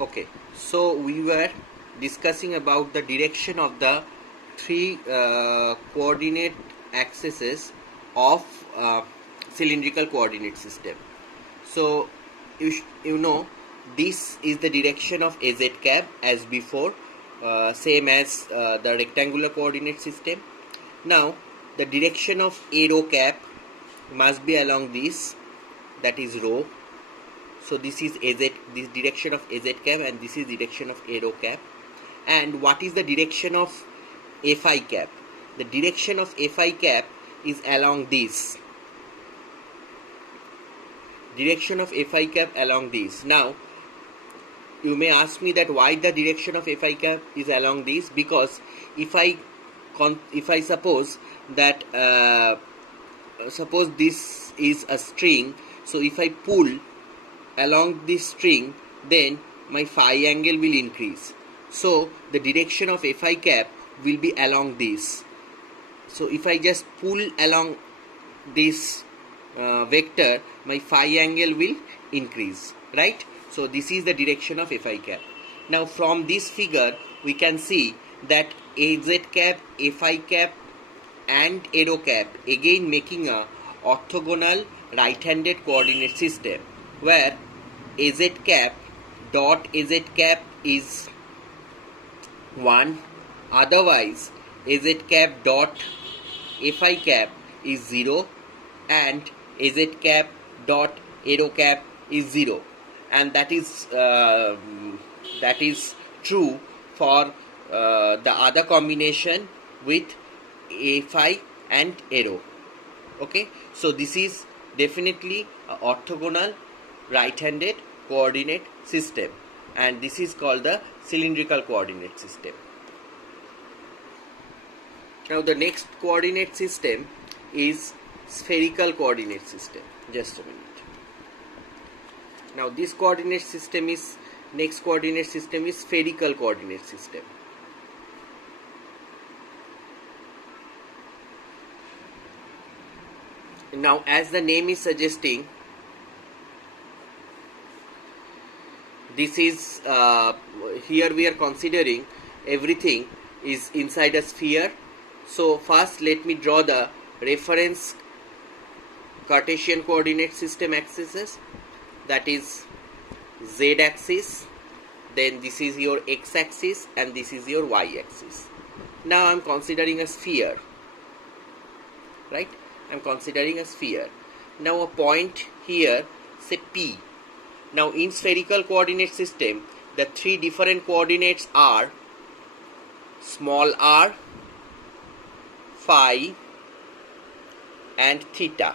Okay, so we were discussing about the direction of the three coordinate axes of cylindrical coordinate system. So you know this is the direction of AZ cap as before, same as the rectangular coordinate system. Now the direction of arrow cap must be along this, that is rho. So this is AZ, this direction of AZ cap, and this is direction of arrow cap. And what is the direction of Fi cap? The direction of Fi cap is along this. Direction of Fi cap along this. Now you may ask me that why the direction of Fi cap is along this, because if I suppose that suppose this is a string, so if I pull along this string, then my phi angle will increase. So the direction of Fi cap will be along this. So if I just pull along this vector, my phi angle will increase, right? So this is the direction of Fi cap. Now from this figure we can see that AZ cap, Fi cap and arrow cap again making a orthogonal right-handed coordinate system, where AZ cap dot AZ cap is 1, otherwise AZ cap dot Fi cap is 0, and AZ cap dot arrow cap is 0, and that is true for the other combination with Fi and arrow. Okay, so this is definitely an orthogonal right-handed coordinate system, and this is called the cylindrical coordinate system. Now the next coordinate system is spherical coordinate system. Just a minute. Now this coordinate system is, next coordinate system is spherical coordinate system. Now as the name is suggesting, this is here we are considering everything is inside a sphere. So first let me draw the reference Cartesian coordinate system axes, that is z axis, then this is your x axis, and this is your y axis. Now I am considering a sphere, right? I am considering a sphere. Now a point here, say P. Now in spherical coordinate system, the three different coordinates are small r, phi and theta.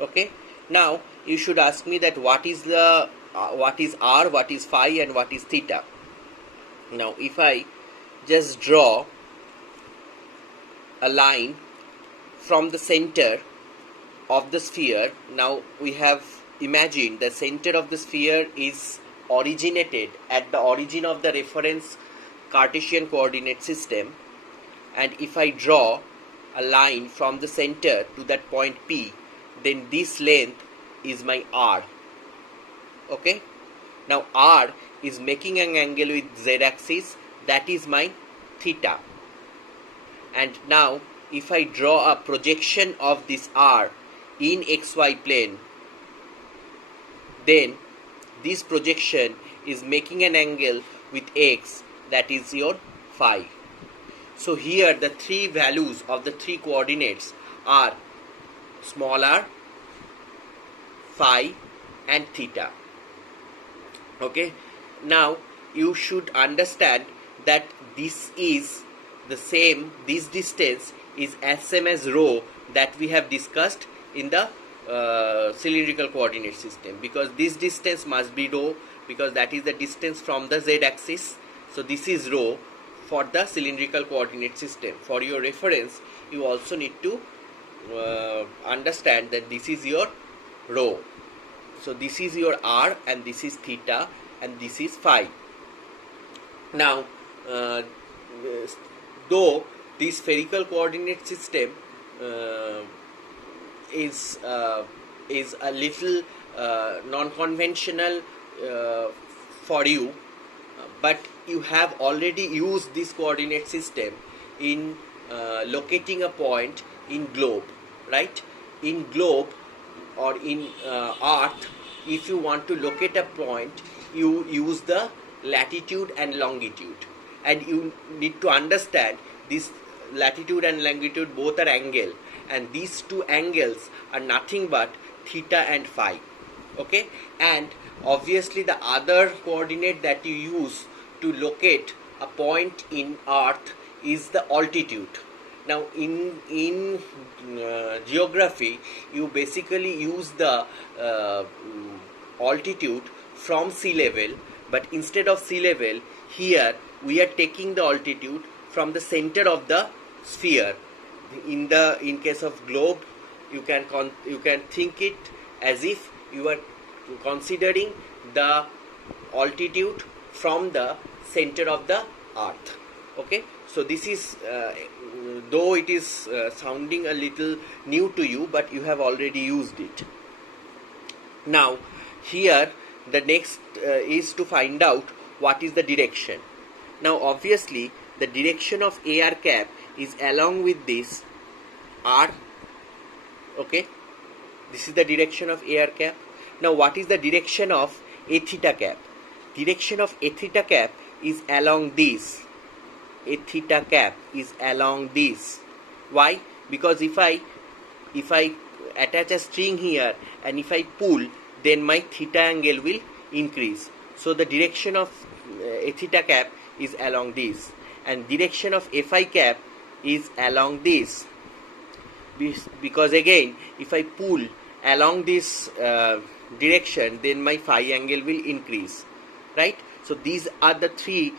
Okay, now you should ask me that what is the what is r, what is phi and what is theta. Now if I just draw a line from the center of the sphere, now we have imagined the center of the sphere is originated at the origin of the reference Cartesian coordinate system, and if I draw a line from the center to that point P, then this length is my r. Okay, now r is making an angle with z axis, that is my theta. And now if I draw a projection of this r in xy plane, then this projection is making an angle with x, that is your phi. So here the three values of the three coordinates are small r, phi and theta. Okay, now you should understand that this is the same, this distance is as same as rho that we have discussed in the cylindrical coordinate system, because this distance must be rho, because that is the distance from the z axis. So this is rho for the cylindrical coordinate system. For your reference, you also need to understand that this is your rho. So this is your r, and this is theta, and this is phi. Now though this spherical coordinate system is a little non-conventional for you, but you have already used this coordinate system in locating a point in globe, right? In globe or in earth, if you want to locate a point, you use the latitude and longitude, and you need to understand this latitude and longitude both are angle, and these two angles are nothing but theta and phi. Okay, and obviously the other coordinate that you use to locate a point in earth is the altitude. Now in geography, you basically use the altitude from sea level, but instead of sea level, here we are taking the altitude from the center of the sphere. In case of globe, you can think it as if you are considering the altitude from the center of the earth. Okay, so this is though it is sounding a little new to you, but you have already used it. Now here the next is to find out what is the direction. Now obviously the direction of AR cap is along with this R. Okay, this is the direction of AR cap. Now what is the direction of A theta cap? Direction of A theta cap is along this. A theta cap is along this. Why? Because if I attach a string here and if I pull, then my theta angle will increase. So the direction of A theta cap is along this, and direction of Phi cap is along this. Because again, if I pull along this direction, then my phi angle will increase, right? So these are the three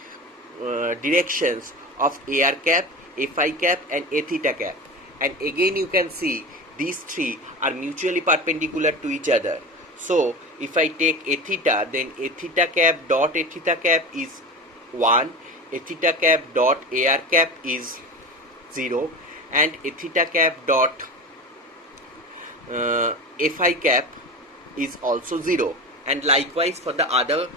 directions of AR cap, Phi cap and A theta cap. And again you can see these three are mutually perpendicular to each other. So if I take A theta, then A theta cap dot A theta cap is 1, A theta cap dot AR cap is 0, and A theta cap dot Phi cap is also 0, and likewise for the other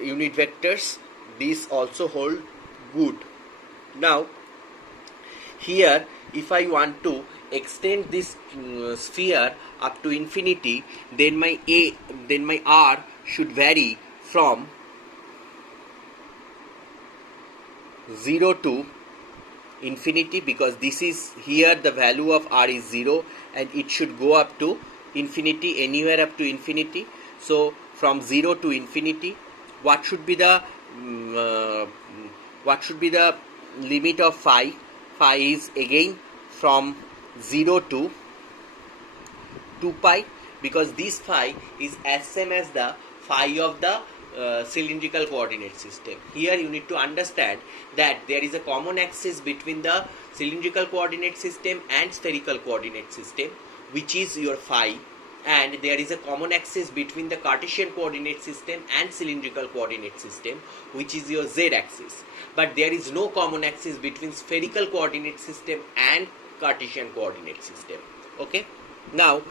unit vectors, these also hold good. Now here if I want to extend this sphere up to infinity, then my R should vary from 0 to infinity, because this is here the value of R is 0 and it should go up to infinity, anywhere up to infinity. So from 0 to infinity, what should be the limit of phi? Phi is again from 0 to 2 pi, because this phi is as same as the phi of the cylindrical coordinate system. Here you need to understand that there is a common axis between the cylindrical coordinate system and spherical coordinate system, which is your phi, and there is a common axis between the Cartesian coordinate system and cylindrical coordinate system, which is your z axis. But there is no common axis between spherical coordinate system and Cartesian coordinate system. Okay, now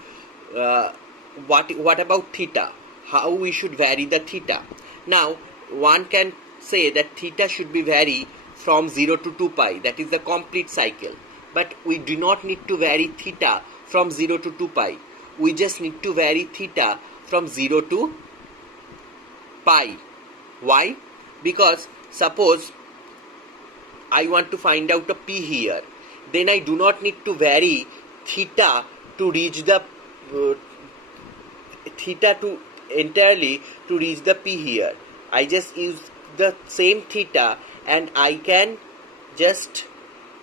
what about theta? How we should vary the theta? Now one can say that theta should be vary from 0 to 2 pi, that is the complete cycle. But we do not need to vary theta from 0 to 2 pi. We just need to vary theta from 0 to pi. Why? Because suppose I want to find out a p here, then I do not need to vary theta to reach the theta to entirely to reach the p here. I just use the same theta and I can just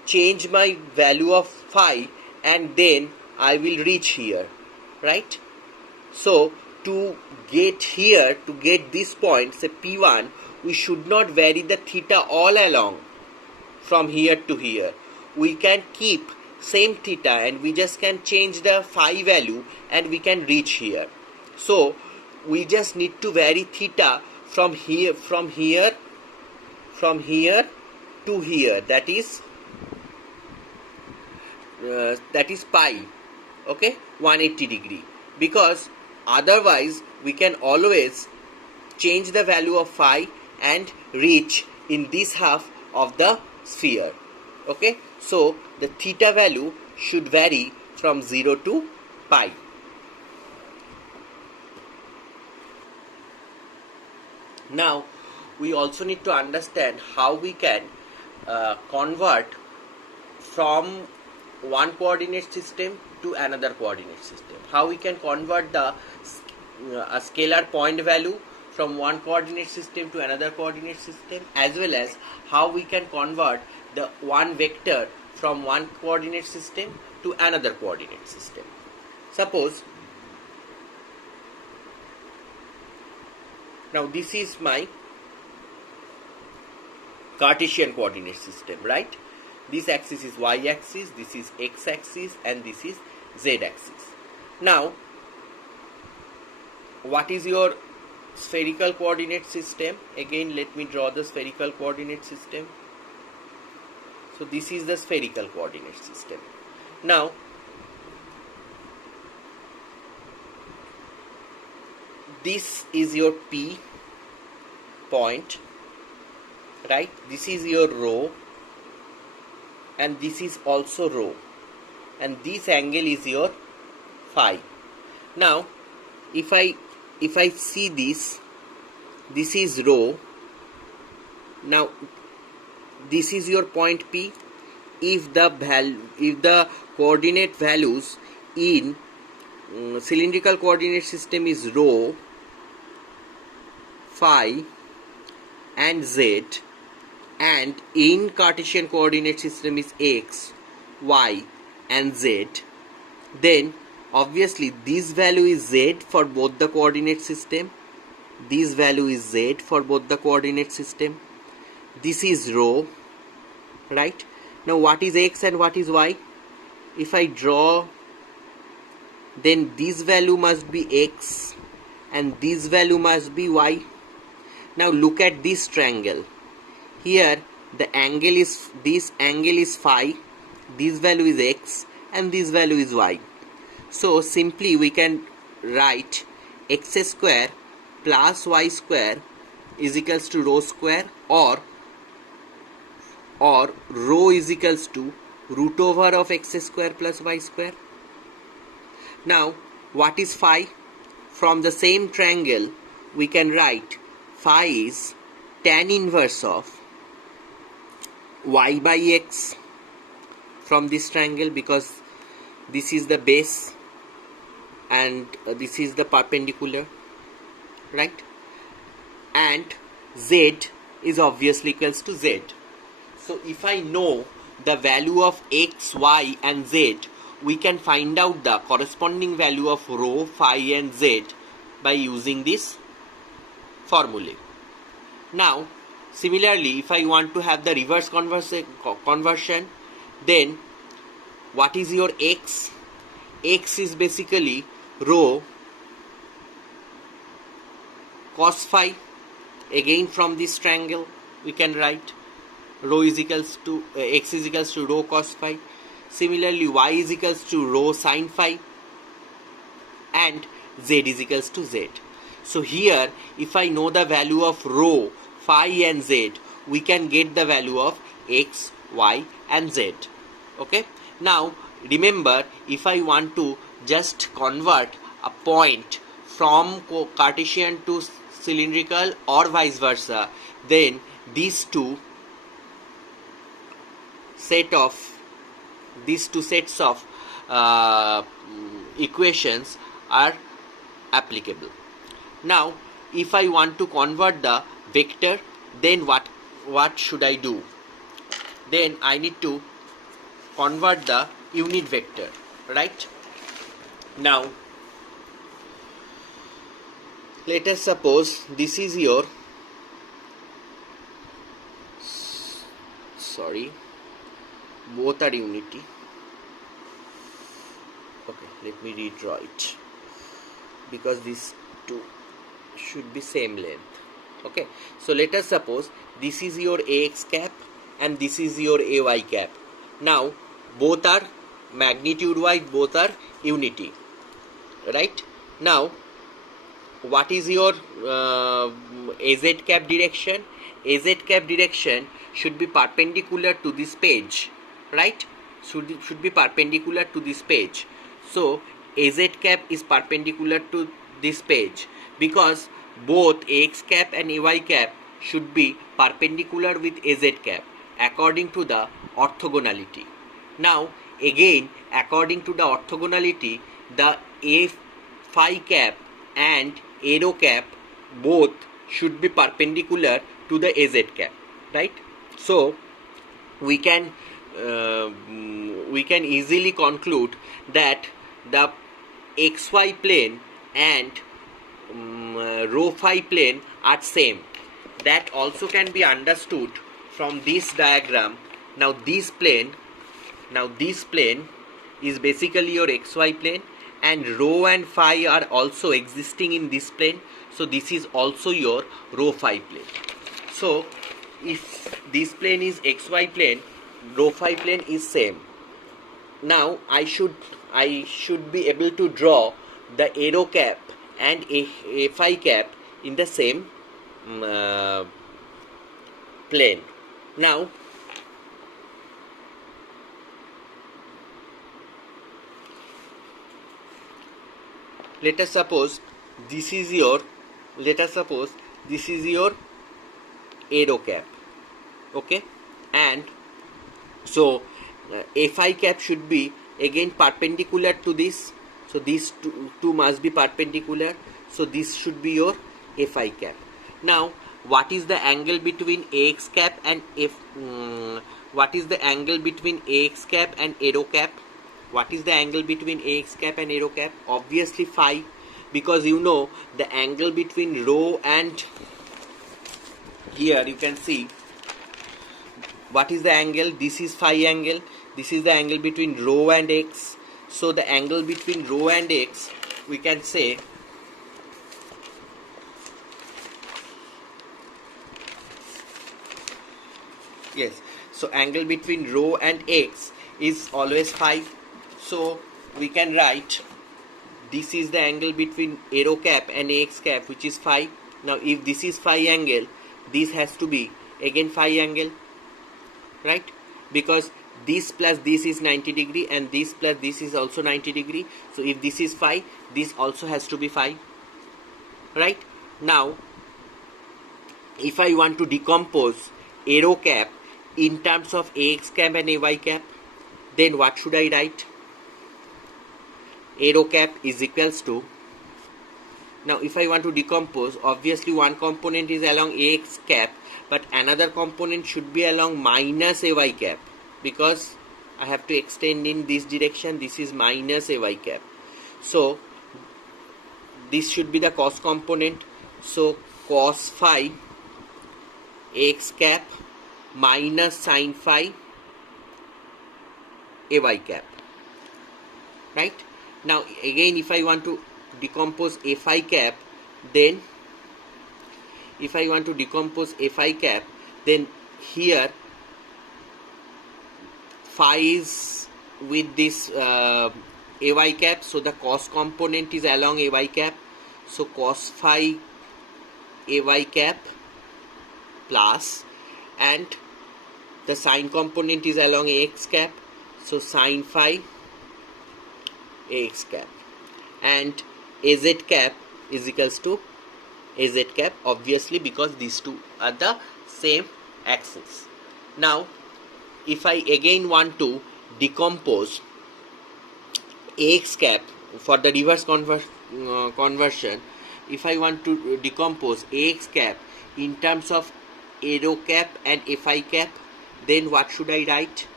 change my value of phi and then I will reach here, right? So to get here, to get this point, say P1, we should not vary the theta all along from here to here. We can keep same theta and we just can change the phi value and we can reach here. So we just need to vary theta from here to here, that is pi, okay, 180 degree, because Otherwise, we can always change the value of phi and reach in this half of the sphere. Okay, so the theta value should vary from 0 to pi. Now we also need to understand how we can convert from one coordinate system to another coordinate system. How we can convert the a scalar point value from one coordinate system to another coordinate system, as well as how we can convert the one vector from one coordinate system to another coordinate system. Suppose now this is my Cartesian coordinate system, right? This axis is y axis, this is x axis, and this is z axis. Now, what is your spherical coordinate system? Again, let me draw the spherical coordinate system. So this is the spherical coordinate system. Now, this is your P point, right? This is your rho, and this is also rho, and this angle is your phi. Now, if I see this is rho. Now, this is your point P. If the coordinate values in cylindrical coordinate system is rho, phi, and z, and in Cartesian coordinate system is x, y, and z, then obviously this value is z for both the coordinate system, this value is z for both the coordinate system, this is rho, right? Now what is x and what is y? If I draw, then this value must be x and this value must be y. Now look at this triangle. Here the angle is, this angle is phi, this value is x, and this value is y. So simply we can write x square plus y square is equals to rho square, or rho is equals to root over of x square plus y square. Now what is phi? From the same triangle we can write phi is tan inverse of y by x from this triangle, because this is the base and this is the perpendicular, right? And z is obviously equals to z. So if I know the value of x, y, and z, we can find out the corresponding value of rho, phi, and z by using this formula. Now similarly, if I want to have the reverse conversion, then what is your x? X is basically rho cos phi. Again from this triangle we can write rho is equals to x is equals to rho cos phi. Similarly, y is equals to rho sin phi, and z is equals to z. So here, if I know the value of rho, phi, and z, we can get the value of x, y, and z. Okay. Now remember, if I want to just convert a point from Cartesian to cylindrical or vice versa, then these two sets of equations are applicable. Now if I want to convert the vector, then what should I do? Then I need to convert the unit vector, right? Now let us suppose this is your both are unity. Okay, let me redraw it, because these two should be same length. Okay, so let us suppose this is your ax cap and this is your ay cap. Now both are magnitude wise, both are unity, right? Now what is your AZ cap direction? AZ cap direction should be perpendicular to this page, right? Should be perpendicular to this page. So AZ cap is perpendicular to this page because both AX cap and AY cap should be perpendicular with AZ cap according to the orthogonality. Now again, according to the orthogonality, the A phi cap and arrow cap both should be perpendicular to the AZ cap, right? So we can easily conclude that the xy plane and rho phi plane are same. That also can be understood from this diagram. Now this plane is basically your xy plane, and rho and phi are also existing in this plane, so this is also your rho phi plane. So if this plane is xy plane, rho phi plane is same. Now I should be able to draw the arrow cap and a phi cap in the same plane. Now let us suppose this is your arrow cap, okay, and so a phi cap should be again perpendicular to this, so these two must be perpendicular, so this should be your a phi cap. Now what is the angle between ax cap and what is the angle between ax cap and arrow cap? What is the angle between ax cap and arrow cap? Obviously phi, because you know the angle between rho and, here you can see what is the angle. This is phi angle. This is the angle between rho and x. So the angle between rho and x, we can say yes. So angle between rho and x is always phi. So we can write this is the angle between arrow cap and ax cap, which is phi. Now if this is phi angle, this has to be again phi angle, right? Because this plus this is 90 degree and this plus this is also 90 degree. So if this is phi, this also has to be phi, right? Now if I want to decompose arrow cap in terms of ax cap and ay cap, then what should I write? Arrow cap is equals to, now if I want to decompose, obviously one component is along ax cap, but another component should be along minus ay cap, because I have to extend in this direction. This is minus ay cap, so this should be the cos component. So cos phi x cap minus sin phi ay cap, right? Now again, if I want to decompose a phi cap, then here phi is with this ay cap, so the cos component is along ay cap, so cos phi ay cap plus, and the sin component is along ax cap, so sin phi ax cap, and az cap is equals to az cap, obviously because these two are the same axis. Now if I again want to decompose ax cap for the reverse conversion, if I want to decompose ax cap in terms of arrow cap and a phi cap, then what should I write?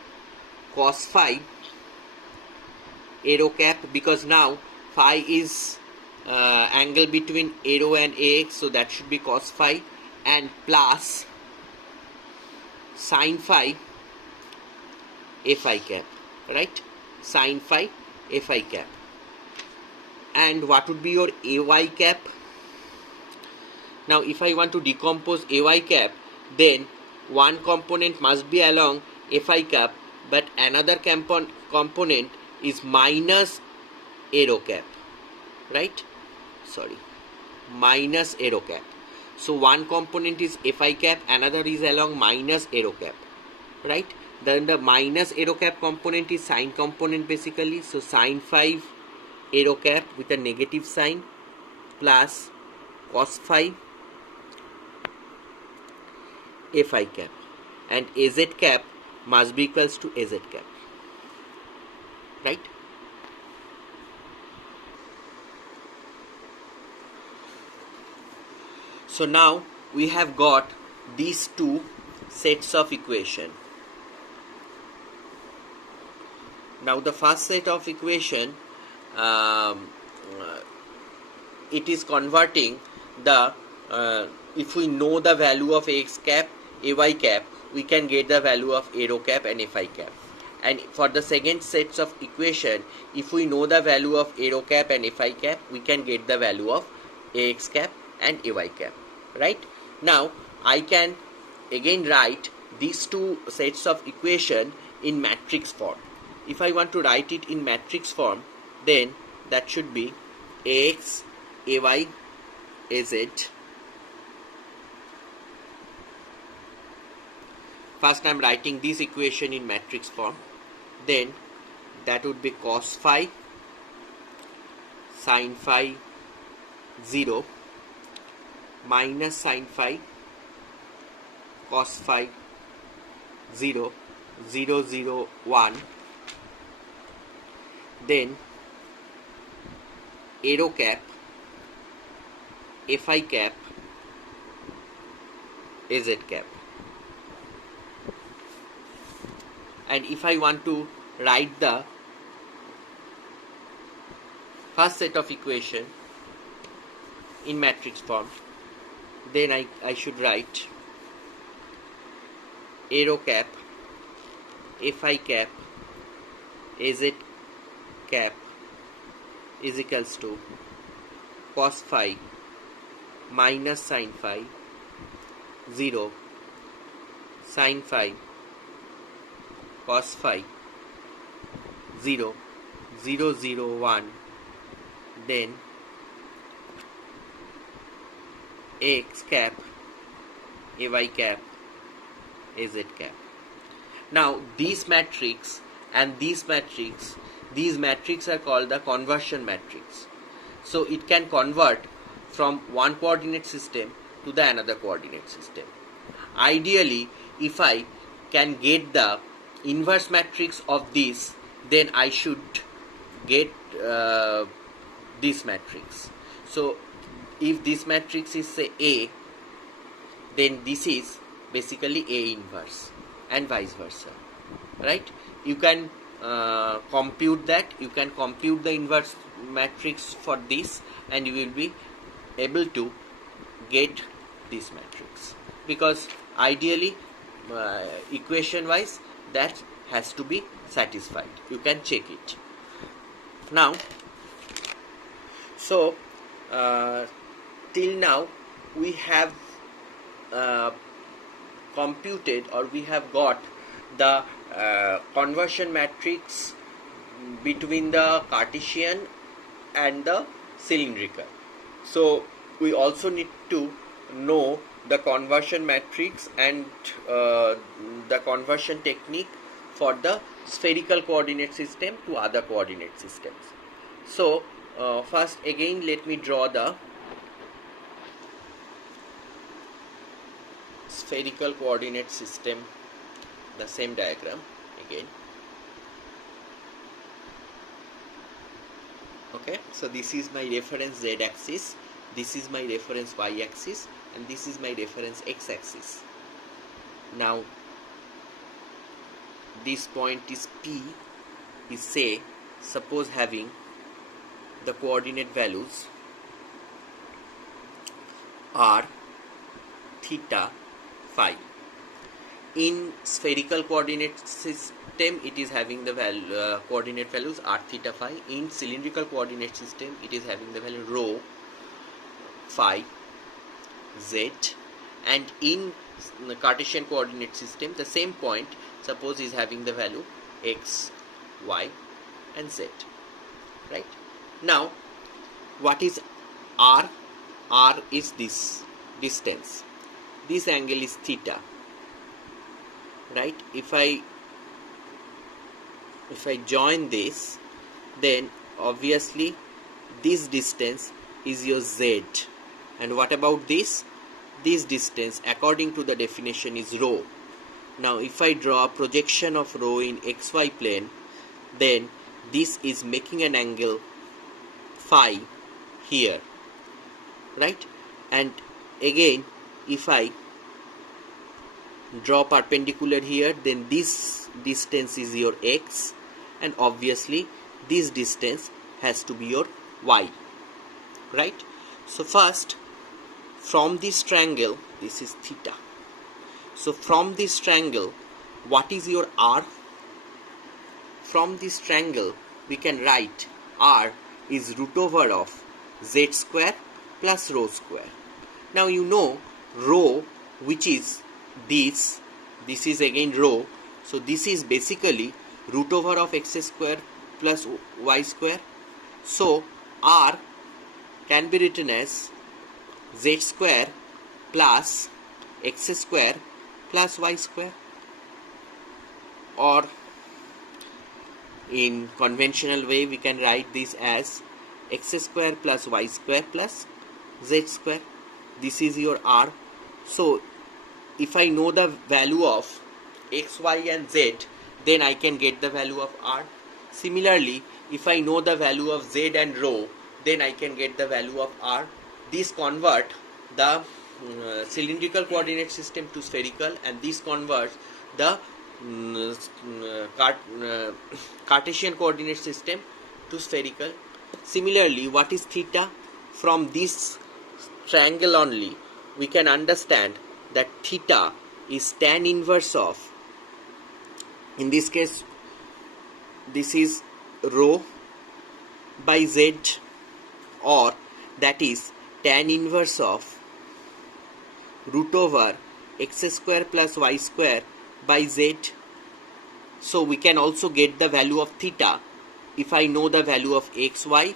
Cos phi arrow cap, because now phi is angle between arrow and ax, so that should be cos phi, and plus sin phi a phi cap, right? Sin phi a phi cap. And what would be your ay cap? Now if I want to decompose ay cap, then one component must be along a phi cap, but another component is minus arrow cap, right? Sorry. minus arrow cap. So one component is Fi cap, another is along minus arrow cap, right? Then the minus arrow cap component is sine component basically. So sine phi arrow cap with a negative sign plus cos phi Fi cap, and Az cap must be equals to Az cap, right? So now we have got these two sets of equation. Now the first set of equation, it is converting the, if we know the value of Ax cap, Ay cap, we can get the value of arrow cap and Fi cap. And for the second sets of equation, if we know the value of arrow cap and Fi cap, we can get the value of Ax cap and Ay cap. Right? Now I can again write these two sets of equation in matrix form. If I want to write it in matrix form, then that should be Ax, Ay, Az. First I am writing this equation in matrix form. Then that would be cos phi, sin phi 0, minus sin phi, cos phi 0, 0, 0, 1. Then arrow cap, Fi cap, Az cap. And if I want to write the first set of equation in matrix form, then I should write arrow cap, Fi cap, Az cap is equals to cos phi minus sin phi 0, sin phi cos phi 0, 0, 0, 1. Then Ax cap, Ay cap, Az cap. Now these matrix and these matrix are called the conversion matrix. So it can convert from one coordinate system to the another coordinate system. Ideally, if I can get the inverse matrix of this, then I should get this matrix. So if this matrix is say A, then this is basically A inverse, and vice versa, right? You can compute that. You can compute the inverse matrix for this, and you will be able to get this matrix, because ideally equation wise that has to be satisfied. You can check it. Now, so till now we have computed, or we have got the conversion matrix between the Cartesian and the cylindrical. So we also need to know the conversion matrix and the conversion technique for the spherical coordinate system to other coordinate systems. So first again let me draw the spherical coordinate system, the same diagram again. Okay, so this is my reference Z axis, this is my reference Y axis, and this is my reference X axis. Now this point is P, is say suppose having the coordinate values r, theta, phi. In spherical coordinate system it is having the coordinate values r, theta, phi. In cylindrical coordinate system it is having the value rho, phi, z. And in the Cartesian coordinate system the same point suppose is having the value x, y and z, right? Now what is r R is this distance, this angle is theta, right? If I join this, then obviously this distance is your Z. And what about this? This distance according to the definition is rho. Now if I draw a projection of rho in xy plane, then this is making an angle phi here, right? And again, if I draw perpendicular here, then this distance is your x, and obviously this distance has to be your y, right? So first, from this triangle, this is theta. So from this triangle, what is your r? From this triangle, we can write r is root over of z square plus rho square. Now you know rho, which is this is again rho. So this is basically root over of x square plus y square. So r can be written as z square plus x square plus y square, or in conventional way we can write this as x square plus y square plus z square. This is your r. So if I know the value of x, y and z, then I can get the value of r. Similarly, if I know the value of z and rho, then I can get the value of r. These convert the cylindrical coordinate system to spherical, and this converts the Cartesian coordinate system to spherical. Similarly, what is theta? From this triangle only, we can understand that theta is tan inverse of, in this case, this is rho by z, or that is tan inverse of root over x square plus y square by z. So we can also get the value of theta if I know the value of x, y,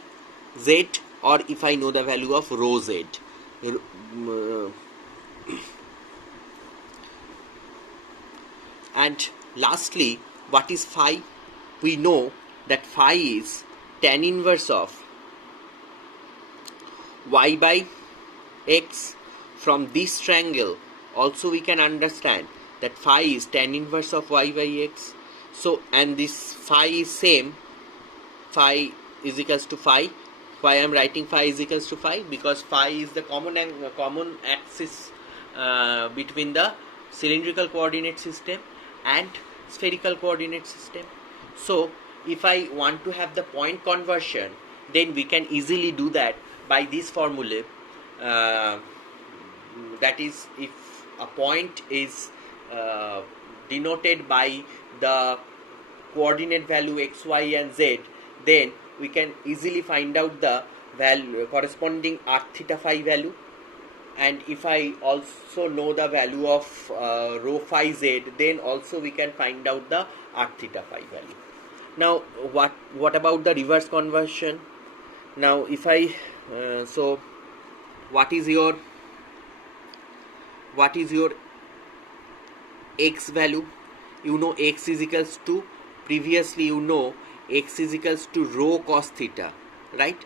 z, or if I know the value of rho z. And lastly, what is phi? We know that phi is tan inverse of y by x. From this triangle also we can understand that phi is tan inverse of y by x. So, and this phi is same, phi is equals to phi. Why I am writing phi is equals to phi? Because phi is the common axis between the cylindrical coordinate system and spherical coordinate system. So if I want to have the point conversion, then we can easily do that by this formula. That is, if a point is denoted by the coordinate value x, y and z, then we can easily find out the value corresponding r theta phi value. And if I also know the value of rho phi z, then also we can find out the r theta phi value. Now what about the reverse conversion? Now if I so what is your x value? You know x is equals to, previously you know x is equals to rho cos theta, right?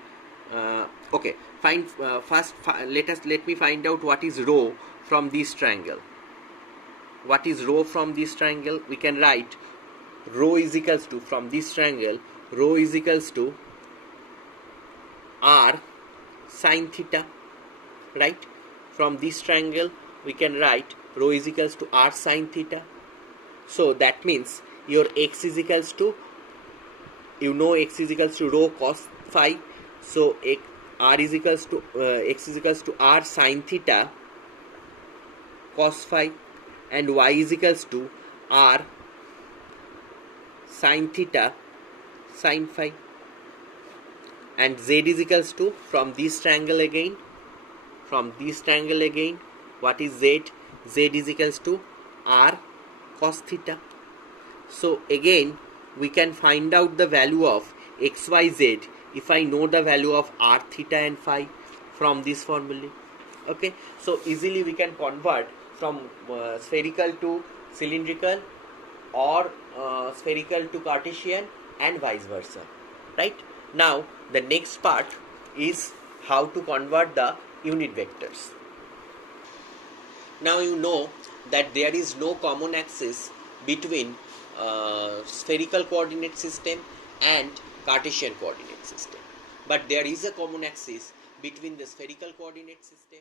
Okay, find first let me find out what is rho from this triangle. What is rho from this triangle? We can write rho is equals to, from this triangle, rho is equals to r sin theta, right? From this triangle we can write rho is equals to r sin theta. So that means your x is equals to, you know x is equals to rho cos phi. So r is equals to x is equals to r sin theta cos phi, and y is equals to r sin theta sin phi, and z is equals to, from this triangle again, what is z? Z is equals to r cos theta. So again we can find out the value of x, y, z if I know the value of r theta and phi. from this formulae. Okay, so easily we can convert from spherical to cylindrical, or spherical to Cartesian, and vice versa. Right? Now the next part is how to convert the unit vectors. Now you know that there is no common axis between spherical coordinate system and Cartesian coordinate system, but there is a common axis between the spherical coordinate system